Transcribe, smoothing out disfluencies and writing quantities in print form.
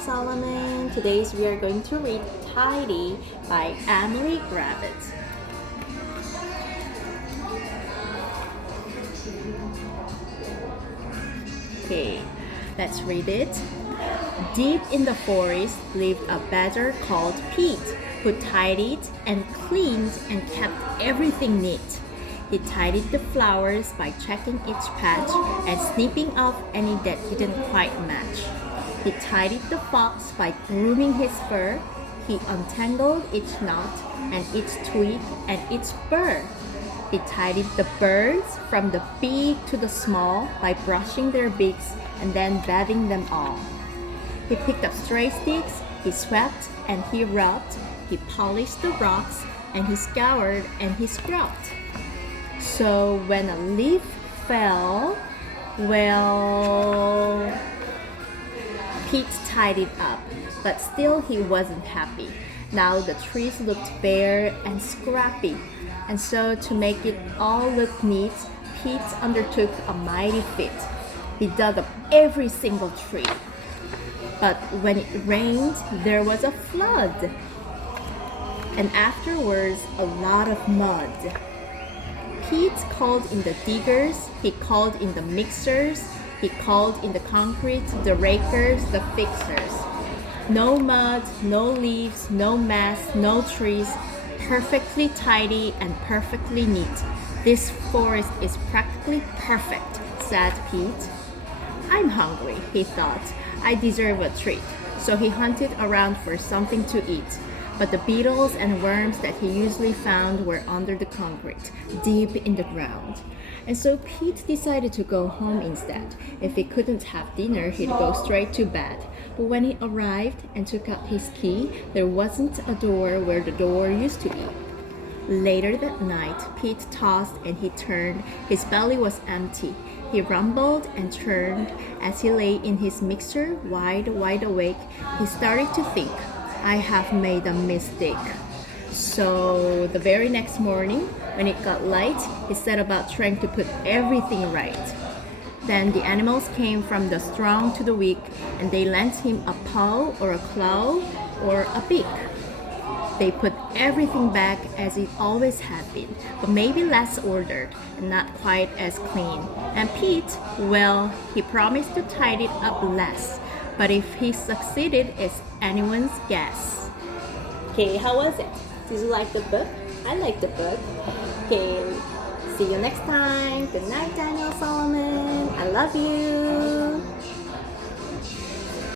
Solomon. Today we are going to read Tidy by Emily Gravett. Okay, let's read it. Deep in the forest lived a badger called Pete, who tidied and cleaned and kept everything neat. He tidied the flowers by checking each patch and snipping off any that didn't quite match. He tidied the fox by grooming his fur. He untangled each knot and each twig and each burr. He tidied the birds from the big to the small by brushing their beaks and then bathing them all. He picked up stray sticks, he swept and he rubbed, he polished the rocks and he scoured and he scrubbed. So when a leaf fell, well, Pete tidied up, but still he wasn't happy. Now the trees looked bare and scrappy, and so to make it all look neat, Pete undertook a mighty feat. He dug up every single tree. But when it rained, there was a flood, and afterwards a lot of mud. Pete called in the diggers, he called in the mixers, he called in the concrete, the rakers, the fixers. No mud, no leaves, no mess, no trees, perfectly tidy and perfectly neat. This forest is practically perfect, said Pete. I'm hungry, he thought. I deserve a treat. So he hunted around for something to eat. But the beetles and worms that he usually found were under the concrete, deep in the ground. And so Pete decided to go home instead. If he couldn't have dinner, he'd go straight to bed. But when he arrived and took out his key, there wasn't a door where the door used to be. Later that night, Pete tossed and he turned. His belly was empty. He rumbled and turned. As he lay in his mixer, wide awake, he started to think, I have made a mistake. So the very next morning, when it got light, he set about trying to put everything right. Then the animals came from the strong to the weak, and they lent him a paw or a claw or a beak. They put everything back as it always had been, but maybe less ordered and not quite as clean. And Pete, well, he promised to tidy it up less, but if he succeeded, it's anyone's guess. Okay, how was it? Did you like the book? I like the book. Okay, see you next time. Good night, Daniel Solomon. I love you.